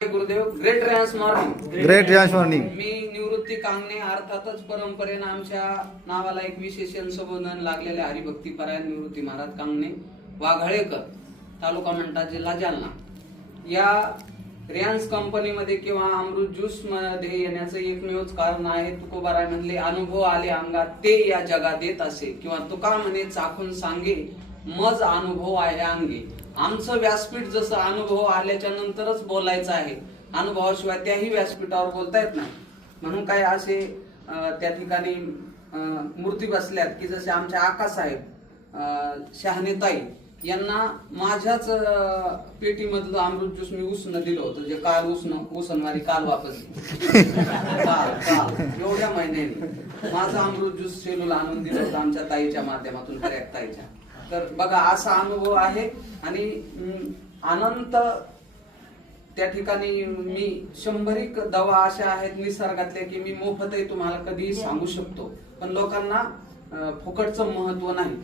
Gurudev great रॅन्स morning great morning मी निवृत्ती कांगणे अर्थातच परंपरेनं आमच्या नावाला एक विशेषण संबोधन लागलेले हरिभक्ती परायण निवृत्ती महाराज कांगणे वाघाळेकर तालुका मंठा जिल्हा जालना. या रियांस कंपनीमध्ये किंवा अमृत ज्यूसमध्ये येण्याचं एकमेवच कारण आहे तुकोबाराय म्हणले अनुभव आले अंगात ते या जगात येत असे. किंवा तुका म्हणे चाखून सांगे मज अनुभव आहे अंगी. आमचं व्यासपीठ जसं अनुभव आल्याच्या नंतरच बोलायचं आहे. अनुभवाशिवाय त्याही व्यासपीठावर बोलता येत नाही. म्हणून काय असे त्या ठिकाणी मूर्ती बसल्यात की जसे आमचे आकासाहेब अं, शहाणेताई यांना माझ्याच पेटीमधलं अमृत ज्यूस मी उसनं दिलं होतं जे काल उसनं उसनवारी काल वापस काल काल एवढ्या महिन्याने. माझं अमृत ज्यूस सेलूला आणून दिलं होतं आमच्या ताईच्या माध्यमातून करेक्ट ताईच्या. तर बघा असा अनुभव आहे. आणि अनंत त्या ठिकाणी मी शंभरीक दवा अशा आहेत निसर्गातल्या की मी मोफतही तुम्हाला कधीही सांगू शकतो. पण लोकांना फुकटचं महत्त्व नाही.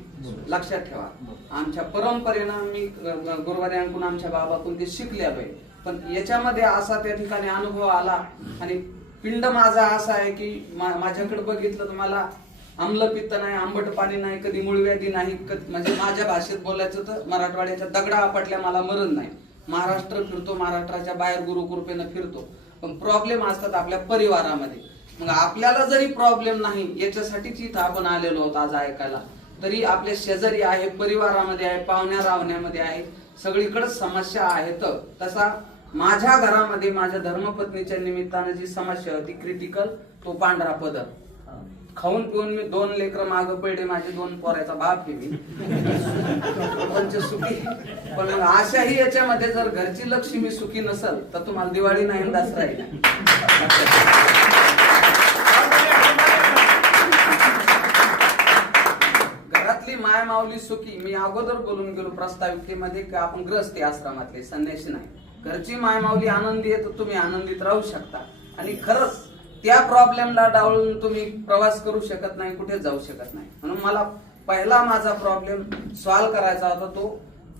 लक्षात ठेवा. आमच्या परंपरेनं मी गुरुवार्यांकडून आमच्या बाबाकडून ते शिकले आहे पण याच्यामध्ये असा त्या ठिकाणी अनुभव आला. आणि पिंड माझा असा आहे की माझ्याकडे बघितलं तर मला आम्लपित्त नाही आंबट पाणी नाही कधी मुळव्याधी नाही म्हणजे माझ्या भाषेत बोलायचं तर मराठवाड्याच्या दगडा आपटल्या मला मरण नाही. महाराष्ट्र फिरतो महाराष्ट्राच्या बाहेर गुरुकृपेनं फिरतो. पण प्रॉब्लेम असतात आपल्या परिवारामध्ये. मग आपल्याला जरी प्रॉब्लेम नाही याच्यासाठीच इथं आपण आलेलो आहोत आज ऐकायला. तरी आपल्या शेजारी आहे परिवारामध्ये आहे पाहुण्या रावण्यामध्ये आहे सगळीकडे समस्या आहेत. तसा माझ्या घरामध्ये माझ्या धर्मपत्नीच्या निमित्तानं जी समस्या होती क्रिटिकल तो पांढरा पदर. खाऊन पिऊन मी दोन लेकर माग पडले माझे दोन पोरायचा बाप आहे मी. सुखी. पण मग अशाही याच्यामध्ये जर घरची लक्ष्मी सुखी नसल तर तुम्हाला दिवाळी नाही दसरा घरातली माय माऊली सुखी मी अगोदर बोलून गेलो प्रस्ताविकेमध्ये की आपण ग्रस्ती आश्रमातले संदेश नाही. घरची माय माऊली आनंदी आहे तर तुम्ही आनंदित राहू शकता. आणि खरंच त्या प्रॉब्लेमला डावळून तुम्ही प्रवास करू शकत नाही कुठे जाऊ शकत नाही. म्हणून मला पहिला माझा प्रॉब्लेम सॉल्व्ह करायचा होता तो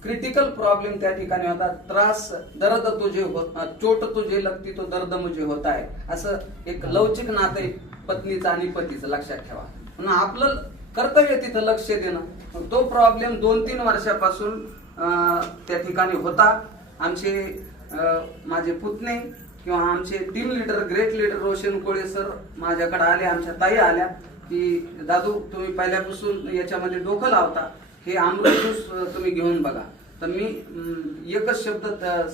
क्रिटिकल प्रॉब्लेम त्या ठिकाणी होता. त्रास दर्द तुझे हो चोट तुझे लगती तो दर्द मुझे होत आहे. असं एक लवचिक नाते पत्नीचं आणि पतीचं लक्षात ठेवा. म्हणून आपलं कर्तव्य तिथं लक्ष देणं. तो प्रॉब्लेम दोन तीन वर्षापासून त्या ठिकाणी होता. आमचे माझे पुतणे किंवा आमचे team leader great leader Roshan Kole sir माझ्याकडे आले आमच्या ताई आल्या की दादू तुम्ही पहिल्यापासून याच्यामध्ये डोकं लावता हे अमृत ज्यूस तुम्ही घेऊन बघा. तर मी एकच शब्द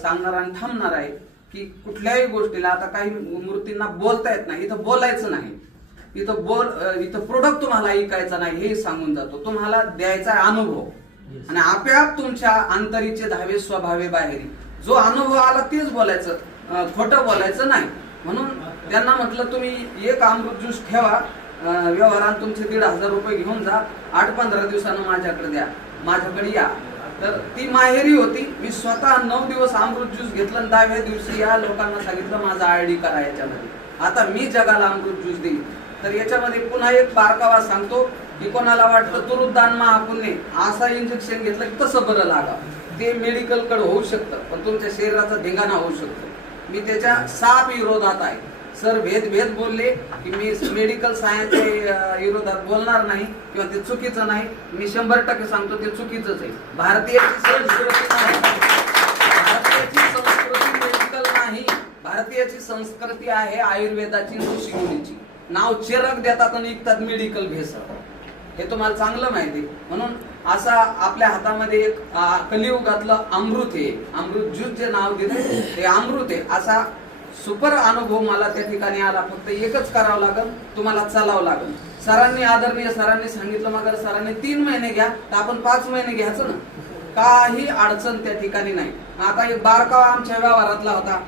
सांगणार आणि थांबणार आहे की कुठल्याही गोष्टीला आता काही मूर्तींना बोलता येत नाही इथं बोलायचं नाही. इथं बोल इथं प्रोडक्ट तुम्हाला ऐकायचा नाही हे सांगून जातो. तुम्हाला द्यायचा अनुभव. आणि आपोआप तुमच्या अंतरीचे धावे स्वभावे बाहेरी जो अनुभव आला तेच बोलायचं. खोटं बोलायचं नाही. म्हणून त्यांना म्हटलं तुम्ही एक अमृत ज्यूस ठेवा व्यवहारात तुमचे दीड हजार रुपये घेऊन जा आठ पंधरा दिवसानं माझ्याकडे द्या माझ्याकडे या. तर ती माहेरी होती. मी स्वतः नऊ दिवस अमृत ज्यूस घेतलं आणि दहाव्या दिवशी या लोकांना सांगितलं माझा आय डी करा याच्यामध्ये. आता मी जगाला अमृत ज्यूस देईन. तर याच्यामध्ये पुन्हा एक बारकावा सांगतो की कोणाला वाटतं तुरुदान महापुण्य असा इंजेक्शन घेतलं की तसं बरं लागा ते मेडिकलकडे होऊ शकतं पण तुमच्या शरीराचा धिंगाणा होऊ शकतो. मी त्याच्या साप विरोधात आहे. सर भेद भेद बोलले की मी मेडिकल सायन्सच्या विरोधात बोलणार नाही किंवा ते चुकीचं नाही. मी शंभर टक्के सांगतो ते चुकीचंच आहे. भारतीयाची संस्कृती नाही. भारतीयाची संस्कृती मेडिकल नाही. भारतीयाची संस्कृती आहे आयुर्वेदाची ऋषीमुनीची. नाव चिरक देतात आणि विकतात मेडिकल भेसळ. हे तुम्हाला चांगलं माहिती आहे. म्हणून असा आपल्या हातामध्ये एक कलियुगातलं अमृत आहे. अमृत ज्यूस जे नाव दिलं ते अमृत आहे. असा सुपर अनुभव मला त्या ठिकाणी आला. फक्त एकच करावं लागल तुम्हाला चालावं लागल. सरांनी आदरणीय सरांनी सांगितलं मग सरांनी तीन महिने घ्या तर आपण पाच महिने घ्यायचं ना? काही अडचण त्या ठिकाणी नाही. आता एक बारकावा आमच्या व्यवहारातला होता.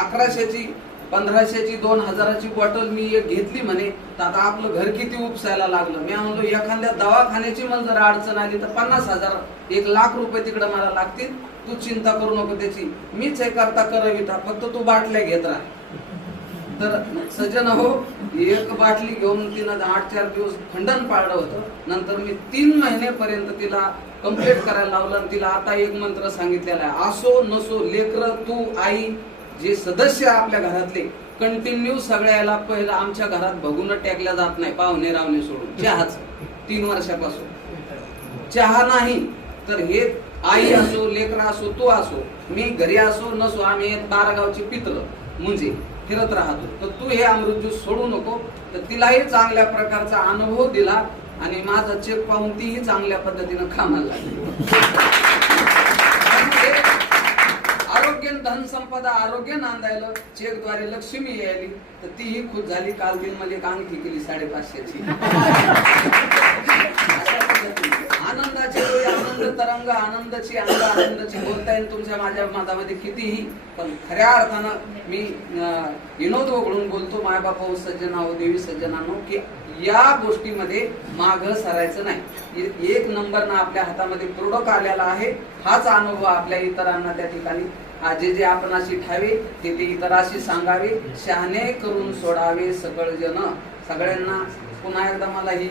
अकराशेची पंधराशेची दोन हजाराची बॉटल मी एक घेतली म्हणे. तर आता आपलं घर किती उपसायला लागलं? मी म्हणलो एखाद्या दवाखान्याची मला जर अडचण आली तर पन्नास हजार एक लाख रुपये तिकडे मला लागतील. तू चिंता करू नको त्याची. मीच हे करता करविता फक्त तू बाटल्या घेत राह. तर सज्जन हो एक बाटली घेऊन तिनं आठ चार दिवस खंडन पाळलं होतं. नंतर मी तीन महिनेपर्यंत तिला कंप्लीट करायला लावलं आणि तिला आता एक मंत्र सांगितलेला आहे. असो नसो लेकर तू आई जे सदस्य आपल्या घरातले कंटिन्यू सगळ्याला पहिला आमच्या घरात बघून टेकल्या जात नाही पाहुणे रावणे सोडून. चहाच तीन वर्षापासून. चहा नाही तर हे आई असो लेकरा असो तो असो मी घरी असो नसो आम्ही बारा बारागावचे पित्र. म्हणजे फिरत राहतो. तर तू हे अमृत ज्यूस सोडू नको. तर तिलाही चांगल्या प्रकारचा अनुभव दिला आणि माझा चेक पाहून तीही चांगल्या पद्धतीनं कामाला लागली. धन संपदा आरोग्य नांदायला चेकद्वारे लक्ष्मी यायली. तर तीही खुद झाली. काल दिनमध्ये एक अंगठी केली साडेपाचशेची. आनंदाचे डोळे आनंद तरंग आनंदाची अंग आनंदाची बोलता येईल तुमच्या माझ्या मतामध्ये कितीही. पण खऱ्या अर्थानं मी विनोद वगळून बोलतो मायबापा सज्जना हो देवी सज्जनानो की या गोष्टीमध्ये माग सरायचं नाही. एक नंबर ना आपल्या हातामध्ये प्रोडक्ट आलेला आहे. हाच अनुभव आपल्या इतरांना त्या ठिकाणी आजी जे आपणाशी आपण अशी ठावे ते ते इतराशी सांगावी शहाणे करून सोडावे सकळ जन सगळ्यांना पुन्हा एकदा मला ही